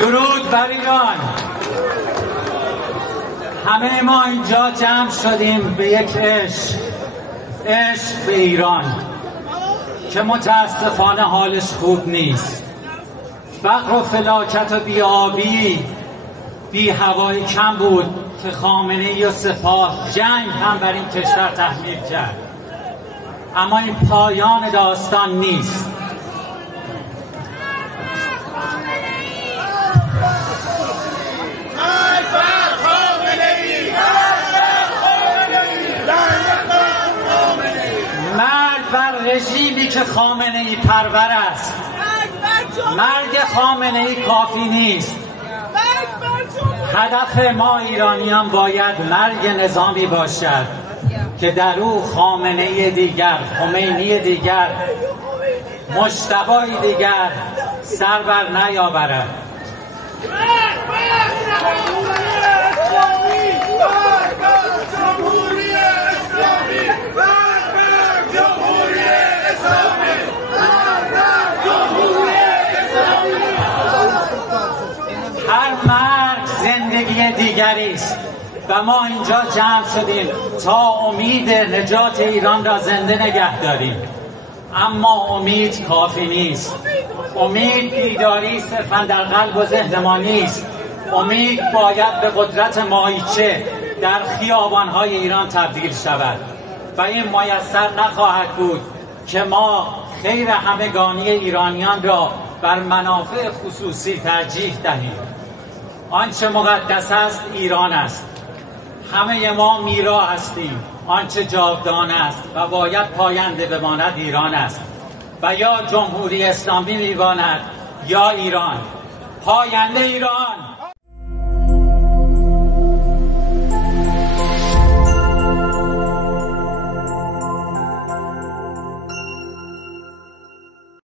درود بر ایران. همه ما اینجا جمع شدیم به یک عشق به ایران که متاسفانه حالش خوب نیست. فقر و فلاکت و بی‌آبی، بی هوایی کم بود که خامنه‌ای و سپاه جنگ هم بر این کشور تحمیل کرد. اما این پایان داستان نیست. مرگ بر رژیمی که خامنه‌ای پرور است. مرگ خامنه‌ای کافی نیست. هدف ما ایرانیان باید مرگ نظامی باشد که در او خامنه‌ای دیگر، خمینی دیگر، مجتبی دیگر سر بر نیاورد. هر مرگ زندگی دیگری است و ما اینجا جمع شدیم تا امید نجات ایران را زنده نگه داریم. اما امید کافی نیست. امید بیداری صرفاً در قلب و ذهن ما نیست. امید باید به قدرت ماهیچه در خیابان‌های ایران تبدیل شود و این میسر نخواهد بود که ما خیر همگانی ایرانیان را بر منافع خصوصی ترجیح دهیم. آنچه مقدس است ایران است. همه ما میرا هستیم. آنچه جاودانه است و باید پاینده بماند ایران است و یا جمهوری اسلامی میماند یا ایران. پاینده ایران.